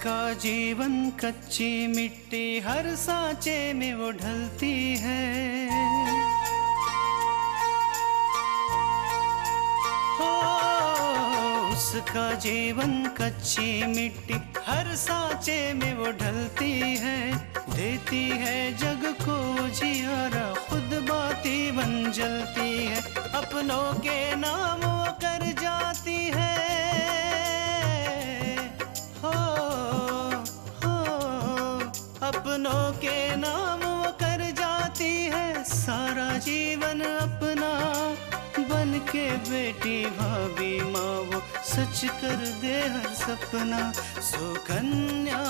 उसका जीवन कच्ची मिट्टी हर सांचे में वो ढलती है। हो उसका जीवन कच्ची मिट्टी हर सांचे में वो ढलती है। देती है जग को जियारा, खुद बाती बन जलती है। अपनों के नाम वो कर जाती है। अपनों के नाम वो कर जाती है। सारा जीवन अपना बन के बेटी भाभी माँ वो सच कर दे हर सपना। सुकन्या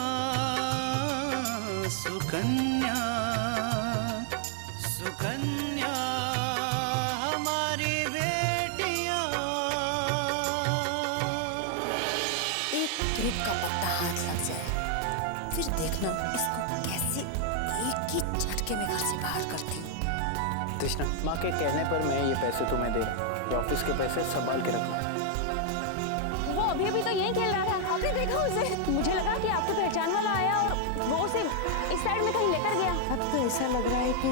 सुकन्या सुकन्या हमारी बेटियां। एक धूप का पत्ता हाथ लग जाए, फिर देखना इसको कैसे एक ही झटके में घर से बाहर करती हूँ। तृष्णा, माँ के कहने पर मैं ये पैसे तुम्हें दे रहा हूँ। ऑफिस के पैसे संभाल के रखो। वो अभी तो यहीं खेल रहा था, आपने देखा उसे? मुझे लगा कि आपकी पहचान वाला आया और वो उसे इस साइड में कहीं लेकर गया। अब तो ऐसा लग रहा है कि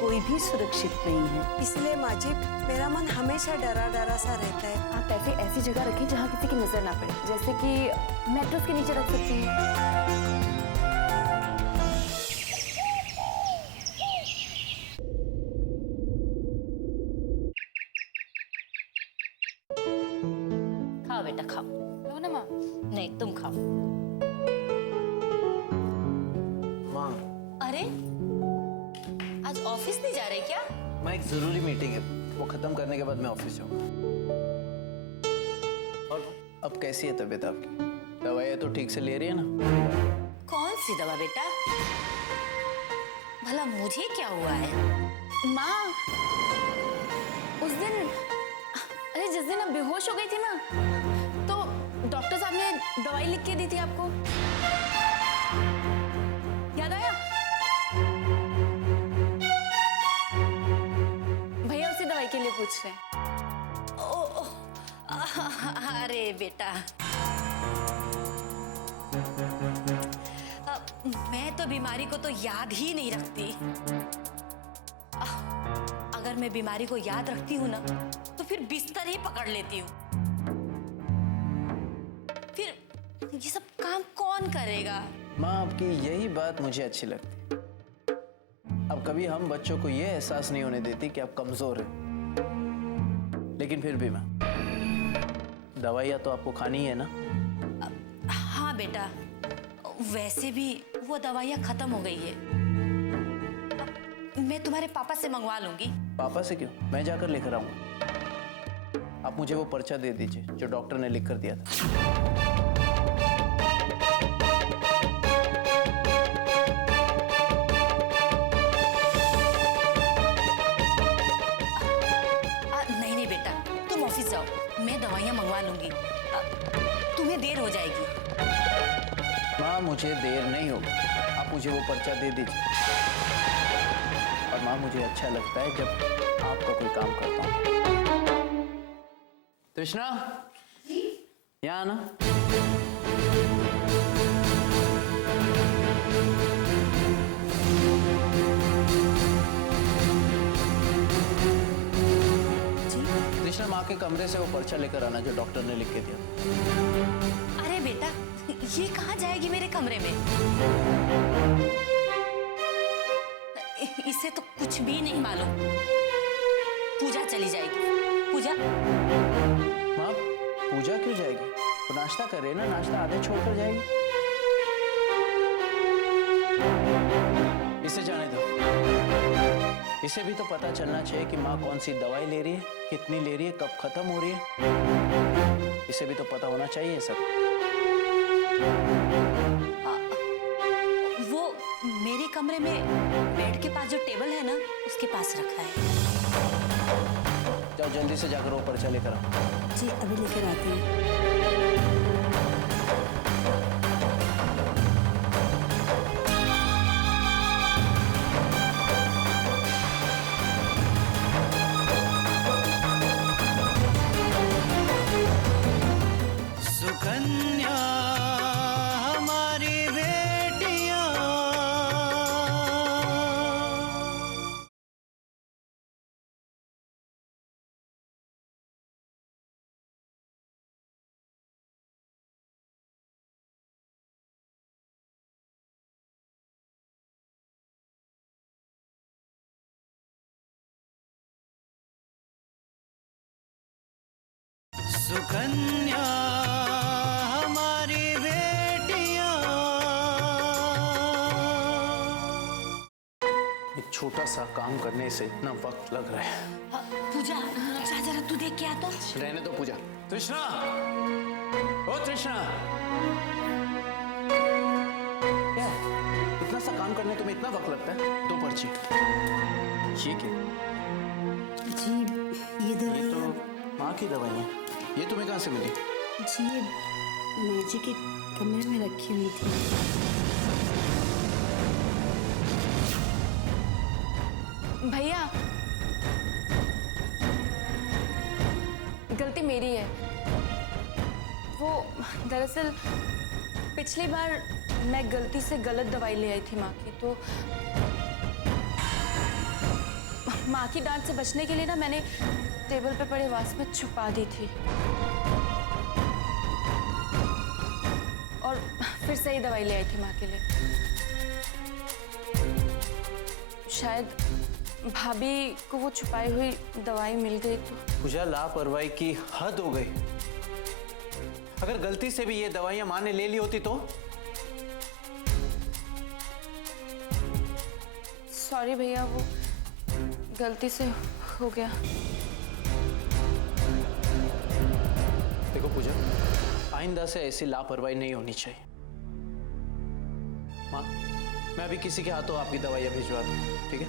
कोई भी सुरक्षित नहीं है, इसलिए माँ जी मेरा मन हमेशा डरा डरा सा रहता है। आप पैसे ऐसी जगह रखें जहाँ किसी की नजर ना पड़े, जैसे कि मैट्रेस के नीचे रख सकती हैं। खाओ बेटा खाओ। लो ना माँ। नहीं तुम खाओ। माँ, अरे आज ऑफिस नहीं जा रहे क्या? माँ एक जरूरी मीटिंग है, वो खत्म करने के बाद मैं ऑफिस जाऊंगा। और अब कैसी है तबीयत आपकी? दवाइयाँ तो ठीक से ले रही है ना? कौन सी दवा बेटा? भला मुझे क्या हुआ है? माँ उस दिन, अरे जिस दिन आप बेहोश हो गई थी ना, तो डॉक्टर साहब ने दवाई लिख के दी थी आपको, याद आया? भैया उसी दवाई के लिए पूछ रहे हैं। ओ, अरे बेटा, मैं तो बीमारी को तो याद ही नहीं रखती। अगर मैं बीमारी को याद रखती हूँ ना, तो फिर बिस्तर ही पकड़ लेती हूँ। फिर ये सब काम कौन करेगा? माँ आपकी यही बात मुझे अच्छी लगती है। अब कभी हम बच्चों को ये एहसास नहीं होने देती कि आप कमजोर हैं। लेकिन फिर भी माँ, दवाइयाँ तो आपको खानी है ना? हाँ बेटा, वैसे भी वो दवाइयाँ खत्म हो गई है। मैं तुम्हारे पापा से मंगवा लूंगी। पापा से क्यों? मैं जाकर लेकर आऊंगा। आप मुझे वो पर्चा दे दीजिए जो डॉक्टर ने लिख कर दिया था। नहीं नहीं बेटा, तुम ऑफिस जाओ, मैं दवाइयाँ मंगवा लूंगी। तुम्हें देर हो जाएगी। माँ मुझे देर नहीं होगी, आप मुझे वो पर्चा दे दीजिए। और माँ मुझे अच्छा लगता है जब आपका कोई काम करता हूँ। तृष्णा, यहाँ आना। तृष्णा, माँ के कमरे से वो पर्चा लेकर आना जो डॉक्टर ने लिख के दिया। अरे बेटा, ये कहाँ जाएगी मेरे कमरे में? इसे तो कुछ भी नहीं मालूम। पूजा चली जाएगी। पूजा? माँ पूजा क्यों जाएगी? वो नाश्ता कर रहे हैं ना, नाश्ता आधे छोड़कर जाएगी। इसे जाने दो। इसे भी तो पता चलना चाहिए कि माँ कौन सी दवाई ले रही है, कितनी ले रही है, कब खत्म हो रही है। इसे भी तो पता होना चाहिए सब। वो मेरे कमरे में बेड के पास जो टेबल है ना, उसके पास रखा है। जाओ जल्दी से जाकर वो पर्चा लेकर आओ। जी अभी लेकर आती हूँ। सुकन्या सुकन्या हमारी बेटियां। एक छोटा सा काम करने से इतना वक्त लग रहा है। पूजा जरा तू देख क्या तो। रहने दो पूजा। तृष्णा, ओ तृष्णा, क्या है? इतना सा काम करने तुम्हें इतना वक्त लगता है? दो पर्ची। ये क्या? जी ये ये तो माँ की दवाई है। ये तुम्हें कहाँ से मिली? जी ये माँ जी के कमरे में रखी हुई थी। भैया, गलती मेरी है। वो दरअसल पिछली बार मैं गलती से गलत दवाई ले आई थी माँ की, तो माँ की डांट से बचने के लिए ना मैंने टेबल पे पड़े वास में छुपा दी थी, और फिर सही दवाई ले आई थी माँ के लिए। शायद भाभी को वो छुपाई हुई दवाई मिल गई तो। पूजा, लापरवाही की हद हो गई। अगर गलती से भी ये दवाइयां माँ ने ले ली होती तो? सॉरी भैया, वो गलती से हो गया। देखो पूजा, आइंदा से ऐसी लापरवाही नहीं होनी चाहिए। माँ, मैं अभी किसी के हाथों आपकी दवाइयां भिजवा दूं, ठीक है?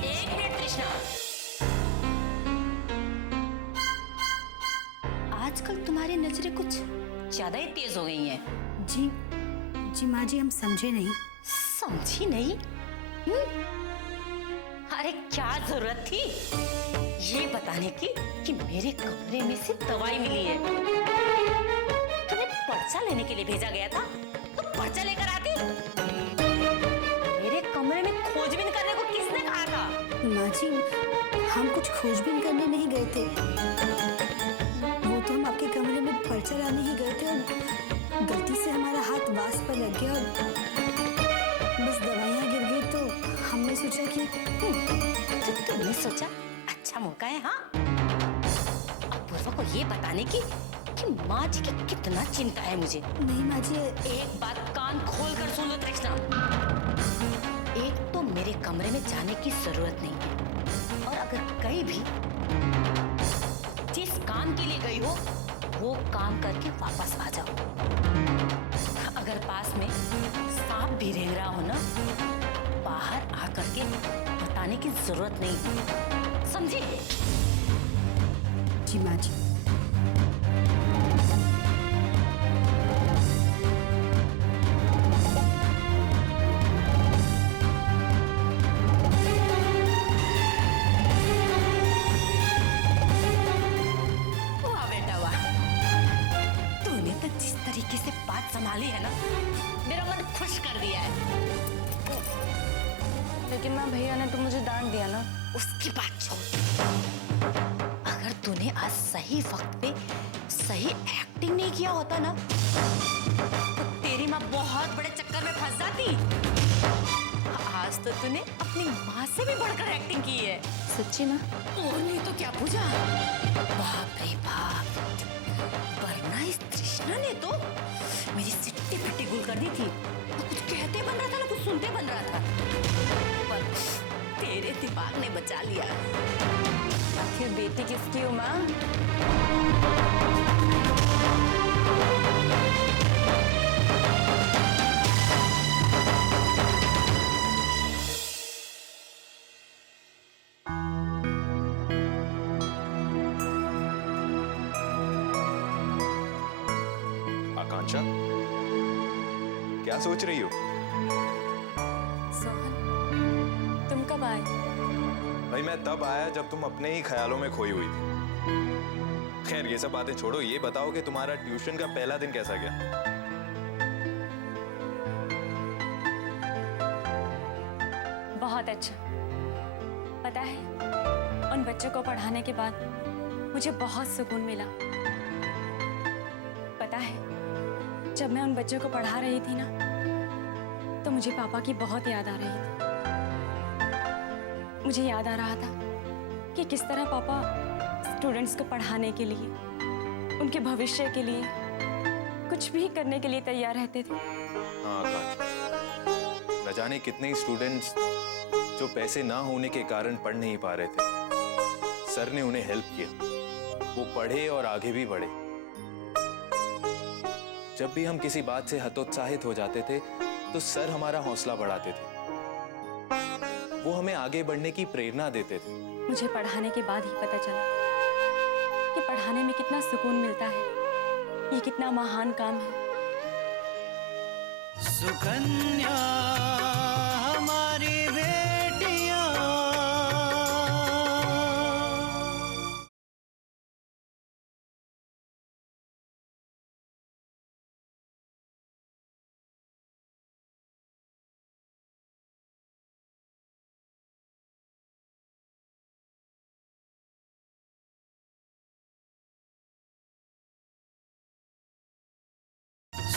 एक मिनट तृष्णा, आजकल तुम्हारी नजरें कुछ ज्यादा ही तेज हो गई हैं। जी जी माँ जी, हम समझे नहीं। समझी नहीं? अरे क्या जरूरत थी ये बताने की कि मेरे कमरे में से दवाई मिली है? तुम्हें पर्चा लेने के लिए भेजा गया था तो पर्चा लेकर आती। मेरे कमरे में खोजबीन करने को किसने कहा था? माँ जी, हम कुछ खोजबीन करने नहीं गए थे। वो तो हम आपके कमरे में पर्चा लाने ही गए थे और गलती से हमारा हाथ वास पर लग गया और बस दवाइयाँ गिर गई, तो हमने सोचा कि तो तुमने सोचा अच्छा मौका है, हाँ? अब पूर्वा को ये बताने की कि माँ जी की कितना चिंता है मुझे। नहीं माँ जी, एक बात कान खोल कर सुन लो तृष्णा, एक तो मेरे कमरे में जाने की जरूरत नहीं है, और अगर कहीं भी जिस काम के लिए गई हो वो काम करके वापस आ जाओ। अगर पास में सांप भी रेंग रहा हो ना, बाहर आकर के बताने की जरूरत नहीं है, समझी? जी माँ जी। वाह बेटा वाह, तूने तो जिस तरीके से बात संभाली है ना, मेरा मन खुश कर दिया है। लेकिन माँ, भैया ने तो मुझे डांट दिया ना। उसकी बात छोड़, अगर तूने आज सही वक्त पे सही एक्टिंग नहीं किया होता ना, तो तेरी माँ बहुत बड़े चक्कर में फंस जाती। आज तो तूने अपनी माँ से भी बढ़कर एक्टिंग की है। सच्ची ना? और नहीं तो क्या पूजा, बाप रे बाप, वरना इस तृष्णा ने तो मेरी सिट्टी पिट्टी गुल कर दी थी। ना कुछ कहते बन रहा था, ना कुछ सुनते बन रहा था, पर तेरे दिमाग ने बचा लिया। आखिर बेटी किसकी हो माँ? आकांक्षा, क्या सोच रही हो? सोहन, तुम कब आए? भाई मैं तब आया जब तुम अपने ही ख्यालों में खोई हुई थी। खैर ये सब बातें छोड़ो, ये बताओ कि तुम्हारा ट्यूशन का पहला दिन कैसा गया? बहुत अच्छा। पता है, उन बच्चों को पढ़ाने के बाद मुझे बहुत सुकून मिला। पता है, जब मैं उन बच्चों को पढ़ा रही थी ना, तो मुझे पापा की बहुत याद आ रही थी। मुझे याद आ रहा था कि किस तरह पापा स्टूडेंट्स को पढ़ाने के लिए, उनके भविष्य के लिए कुछ भी करने के लिए तैयार रहते थे। हाँ आकांक्षा, न जाने कितने स्टूडेंट्स जो पैसे ना होने के कारण पढ़ नहीं पा रहे थे, सर ने उन्हें हेल्प किया, वो पढ़े और आगे भी बढ़े। जब भी हम किसी बात से हतोत्साहित हो जाते थे तो सर हमारा हौसला बढ़ाते थे, वो हमें आगे बढ़ने की प्रेरणा देते थे। मुझे पढ़ाने के बाद ही पता चला कि पढ़ाने में कितना सुकून मिलता है, ये कितना महान काम है। सुकन्या हमारी बेटियां,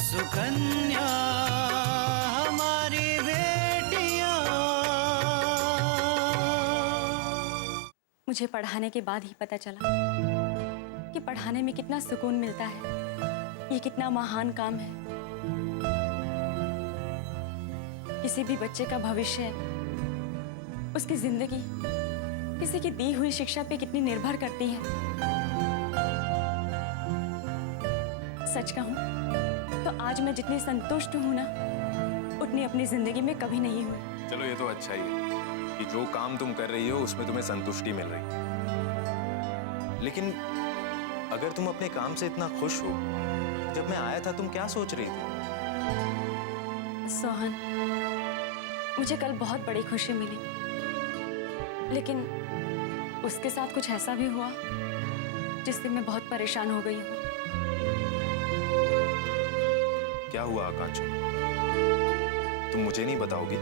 सुकन्या हमारी बेटियां। मुझे पढ़ाने के बाद ही पता चला कि पढ़ाने में कितना सुकून मिलता है, ये कितना महान काम है। किसी भी बच्चे का भविष्य, उसकी जिंदगी किसी की दी हुई शिक्षा पे कितनी निर्भर करती है। सच कहूं तो आज मैं जितनी संतुष्ट हूं ना, उतनी अपनी जिंदगी में कभी नहीं हुई। चलो ये तो अच्छा ही है कि जो काम तुम कर रही हो उसमें तुम्हें संतुष्टि मिल रही है। लेकिन अगर तुम अपने काम से इतना खुश हो, जब मैं आया था तुम क्या सोच रही थी? सोहन, मुझे कल बहुत बड़ी खुशी मिली, लेकिन उसके साथ कुछ ऐसा भी हुआ जिससे मैं बहुत परेशान हो गई हूँ। क्या हुआ आकांक्षा? तुम मुझे नहीं बताओगी?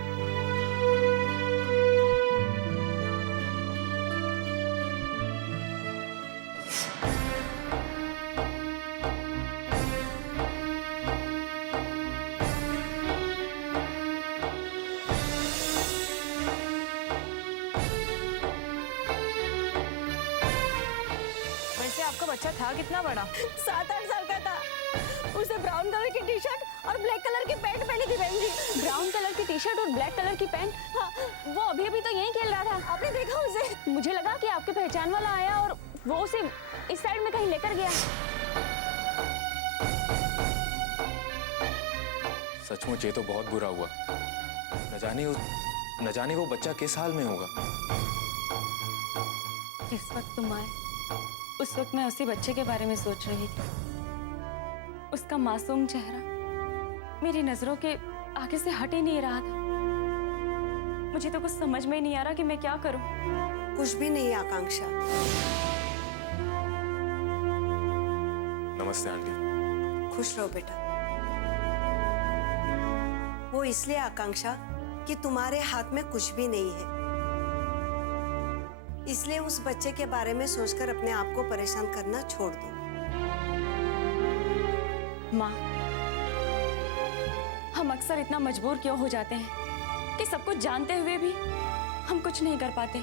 वैसे आपका बच्चा था कितना बड़ा? 7-8 साल का था। उसे ब्राउन कलर की टी शर्ट और ब्लैक कलर की पैंट पहनी थी बहन जी। ब्राउन कलर की टी शर्ट और ब्लैक कलर की पैंट? हाँ, वो अभी अभी तो यहीं खेल रहा था। आपने देखा उसे? मुझे लगा कि आपके पहचान वाला आया और वो उसे इस साइड में कहीं लेकर गया। सचमुच ये तो बहुत बुरा हुआ। न जाने वो बच्चा किस हाल में होगा। जिस वक्त तुम आए, उस वक्त मैं उसी बच्चे के बारे में सोच रही थी। उसका मासूम चेहरा मेरी नजरों के आगे से हट ही नहीं रहा था। मुझे तो कुछ समझ में ही नहीं आ रहा कि मैं क्या करूं। कुछ भी नहीं आकांक्षा। नमस्ते आंटी। खुश रहो बेटा। वो इसलिए आकांक्षा कि तुम्हारे हाथ में कुछ भी नहीं है, इसलिए उस बच्चे के बारे में सोचकर अपने आप को परेशान करना छोड़ दो। माँ, हम अक्सर इतना मजबूर क्यों हो जाते हैं कि सब कुछ जानते हुए भी हम कुछ नहीं कर पाते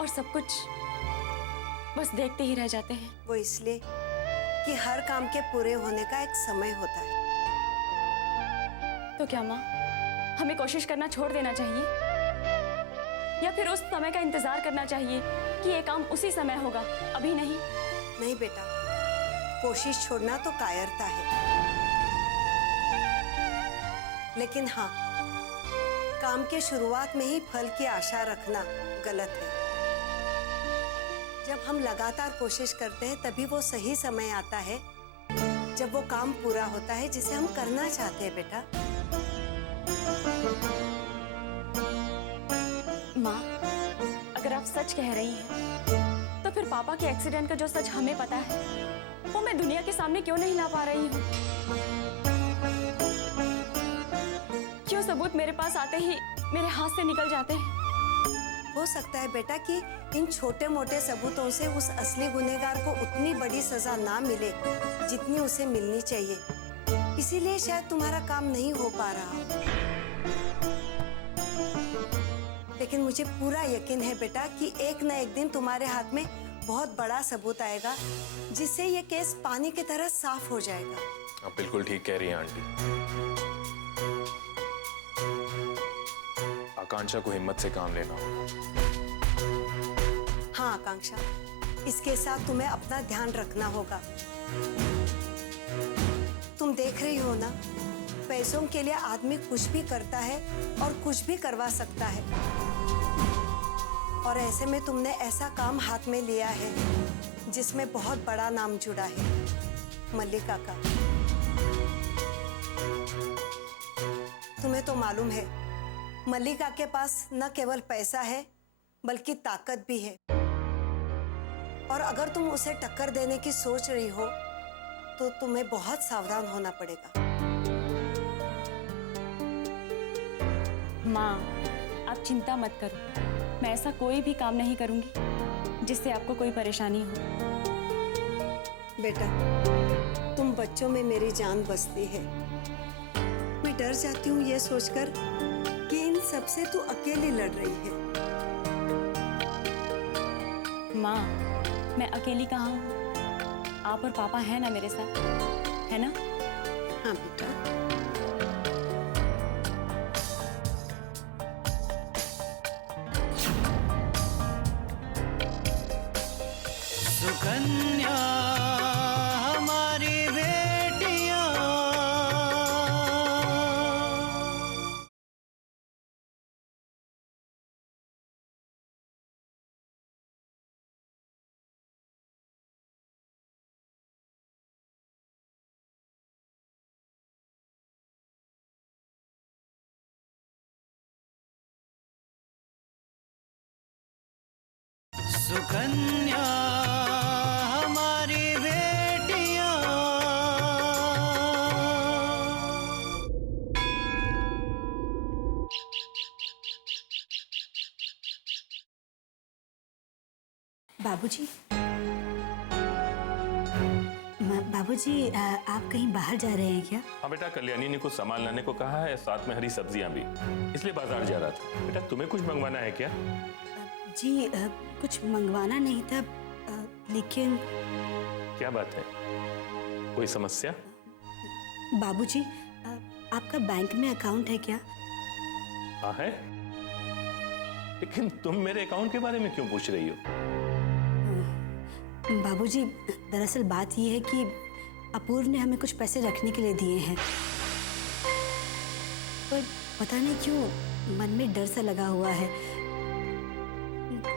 और सब कुछ बस देखते ही रह जाते हैं। वो इसलिए कि हर काम के पूरे होने का एक समय होता है। तो क्या माँ, हमें कोशिश करना छोड़ देना चाहिए या फिर उस समय का इंतजार करना चाहिए कि ये काम उसी समय होगा, अभी नहीं? नहीं बेटा, कोशिश छोड़ना तो कायरता है, लेकिन हाँ, काम के शुरुआत में ही फल की आशा रखना गलत है। जब हम लगातार कोशिश करते हैं तभी वो सही समय आता है जब वो काम पूरा होता है जिसे हम करना चाहते हैं बेटा। माँ, अगर आप सच कह रही हैं, तो फिर पापा के एक्सीडेंट का जो सच हमें पता है, वो मैं दुनिया के सामने क्यों नहीं ला पा रही हूँ? क्यों सबूत मेरे पास आते ही मेरे हाथ से निकल जाते हैं? हो सकता है बेटा कि इन छोटे मोटे सबूतों से उस असली गुनहगार को उतनी बड़ी सजा ना मिले जितनी उसे मिलनी चाहिए। इसीलिए शायद तुम्हारा काम नहीं हो पा रहा। लेकिन मुझे पूरा यकीन है बेटा कि एक न एक दिन तुम्हारे हाथ में बहुत बड़ा सबूत आएगा जिससे ये केस पानी की तरह साफ हो जाएगा। आप बिल्कुल ठीक कह रही हैं आंटी। आकांक्षा को हिम्मत से काम लेना होगा। हाँ आकांक्षा, इसके साथ तुम्हें अपना ध्यान रखना होगा। तुम देख रही हो ना, पैसों के लिए आदमी कुछ भी करता है और कुछ भी करवा सकता है। और ऐसे में तुमने ऐसा काम हाथ में लिया है जिसमें बहुत बड़ा नाम जुड़ा है, मल्लिका का। तुम्हें तो मालूम है मल्लिका के पास न केवल पैसा है बल्कि ताकत भी है। और अगर तुम उसे टक्कर देने की सोच रही हो तो तुम्हें बहुत सावधान होना पड़ेगा। माँ, आप चिंता मत करो। मैं ऐसा कोई भी काम नहीं करूंगी जिससे आपको कोई परेशानी हो। बेटा, तुम बच्चों में मेरी जान बसती है। मैं डर जाती हूँ ये सोचकर कि इन सबसे तू अकेली लड़ रही है। माँ, मैं अकेली कहाँ हूँ? आप और पापा हैं ना मेरे साथ, है ना? हाँ बेटा। सुकन्या हमारी बेटियां, सुकन्या हमारी बेटियां। बाबूजी, बाबूजी, आप कहीं बाहर जा रहे हैं क्या? हाँ बेटा, कल्याणी ने कुछ सामान लाने को कहा है, साथ में हरी सब्जियां भी, इसलिए बाजार जा रहा था। बेटा, तुम्हें कुछ मंगवाना है क्या? जी, कुछ मंगवाना नहीं था, लेकिन क्या बात है? कोई समस्या? बाबूजी, आपका बैंक में अकाउंट है क्या? हाँ है, लेकिन तुम मेरे अकाउंट के बारे में क्यों पूछ रही हो? बाबूजी, दरअसल बात यह है कि अपूर्व ने हमें कुछ पैसे रखने के लिए दिए हैं, पर पता नहीं क्यों मन में डर सा लगा हुआ है।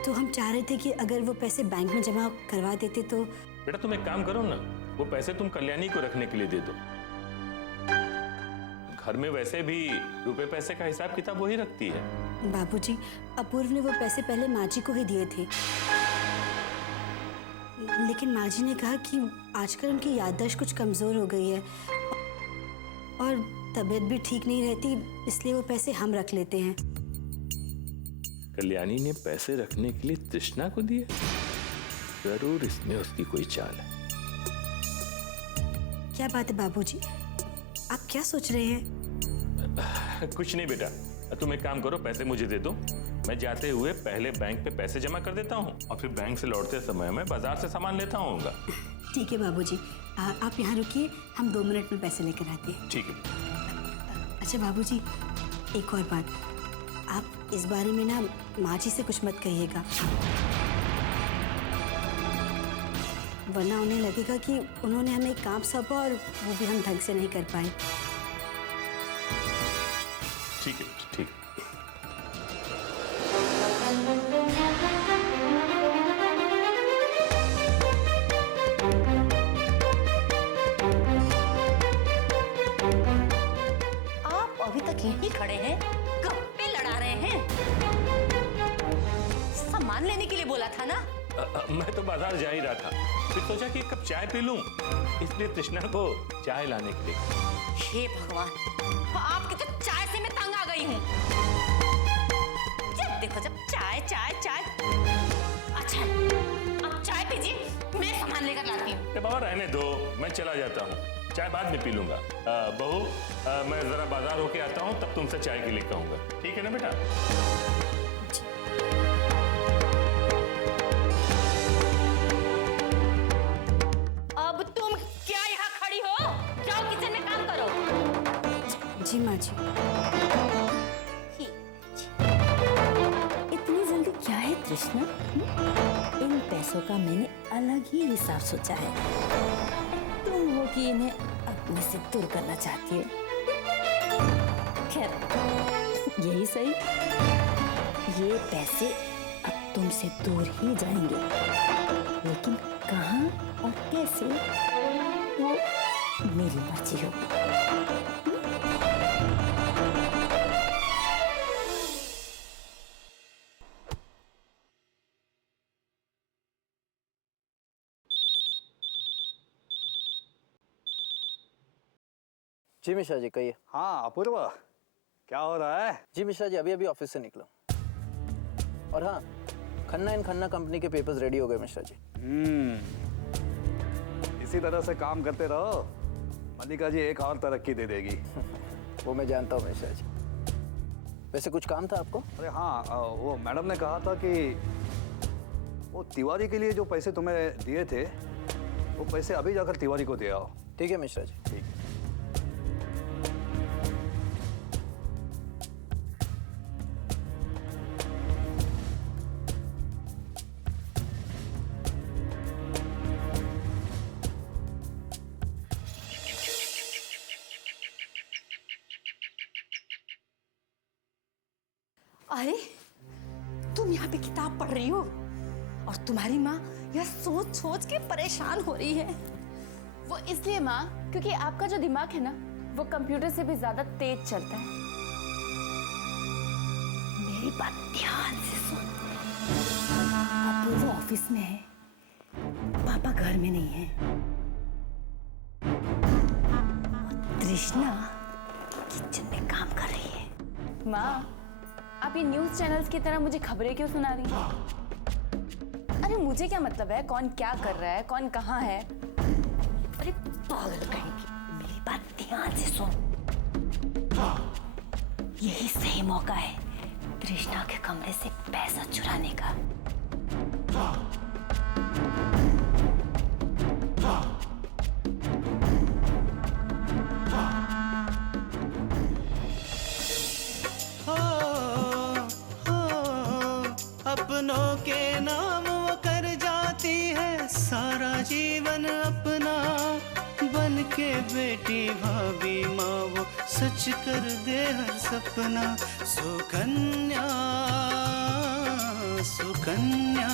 तो हम चाह रहे थे कि अगर वो पैसे बैंक में जमा करवा देते तो। बेटा, तुम एक काम करो ना, वो पैसे तुम कल्याणी को रखने के लिए दे दो। घर में वैसे भी रुपए पैसे का हिसाब किताब वही रखती है। बाबूजी, अपूर्व ने वो पैसे पहले माँ जी को ही दिए थे, लेकिन माँ जी ने कहा कि आजकल उनकी याददाश्त कुछ कमजोर हो गई है और तबीयत भी ठीक नहीं रहती, इसलिए वो पैसे हम रख लेते हैं। कल्याणी ने पैसे रखने के लिए तृष्णा को दिए? जरूर इसमें उसकी कोई चाल है। क्या बात है बाबूजी, आप क्या सोच रहे हैं? कुछ नहीं बेटा, तुम एक काम करो, पैसे मुझे दे दो, मैं जाते हुए पहले बैंक पे पैसे जमा कर देता हूँ और फिर बैंक से लौटते समय मैं बाजार से सामान लेता हूँगा। ठीक है बाबूजी, आप यहाँ रुकिए, हम 2 मिनट में पैसे लेकर आते हैं। ठीक है। अच्छा बाबूजी, एक और बात, आप इस बारे में ना माँ जी से कुछ मत कहिएगा, वरना उन्हें लगेगा कि उन्होंने हमें काम सौंपा और वो भी हम ढंग से नहीं कर पाए। ठीक है, ठीक है। आप अभी तक यहीं खड़े हैं, गप्पे लड़ा रहे हैं? सामान लेने के लिए बोला था ना? मैं तो बाजार जा ही रहा था, फिर सोचा कि एक कप चाय पी लूं, इसलिए तृष्णा को चाय लाने के लिए। हे भगवान, आपकी तो चाय से मैं तंग आ गई हूँ। ये देखो जब चाय चाय चाय। अच्छा अब चाय पीजिए, मैं सामान लेकर लाती हूँ। बाबा रहने दो, मैं चला जाता हूँ, चाय बाद में पी लूंगा। बहू मैं जरा बाजार होके आता हूँ, तब तुमसे चाय के लिए कहूंगा, ठीक है ना बेटा? अब तुम क्या यहाँ खड़ी हो? जाओ किचन में काम करो। जी माँ जी। इतनी जल्दी क्या है तृष्णा? इन पैसों का मैंने अलग ही हिसाब सोचा है। तुम हो कि इन्हें अपने से दूर करना चाहती हो। खैर यही सही, ये पैसे अब तुमसे दूर ही जाएंगे, लेकिन कहाँ और कैसे वो मेरी मर्जी होगी। जी मिश्रा जी कहिए। हाँ अपूर्व, क्या हो रहा है? जी मिश्रा जी अभी अभी ऑफिस से निकला। और हाँ, खन्ना एंड खन्ना कंपनी के पेपर्स रेडी हो गए मिश्रा जी। इसी तरह से काम करते रहो, मल्लिका जी एक और तरक्की दे देगी। वो मैं जानता हूँ मिश्रा जी। वैसे कुछ काम था आपको? अरे हाँ, वो मैडम ने कहा था कि वो तिवारी के लिए जो पैसे तुम्हें दिए थे, वो पैसे अभी जाकर तिवारी को दे आओ। ठीक है मिश्रा जी। ठीक है। अरे तुम यहाँ पे किताब पढ़ रही हो और तुम्हारी माँ यह सोच सोच के परेशान हो रही है। वो इसलिए माँ, क्योंकि आपका जो दिमाग है ना, वो कंप्यूटर से भी ज्यादा तेज चलता है। मेरी बात ध्यान से सुन। अब वो ऑफिस में है, पापा घर में नहीं है। तृष्णा किचन में काम कर रही है। माँ, आप ये न्यूज चैनल्स की तरह मुझे खबरें क्यों सुना रही हैं? अरे मुझे क्या मतलब है कौन क्या कर रहा है, कौन कहाँ है? अरे पागल कहेंगी, मेरी बात ध्यान से सुन। यही सही मौका है तृष्णा के कमरे से पैसा चुराने का। अपनों के नाम वो कर जाती है सारा जीवन अपना, बन के बेटी भाभी माँ वो सच कर दे हर सपना। सुकन्या सुकन्या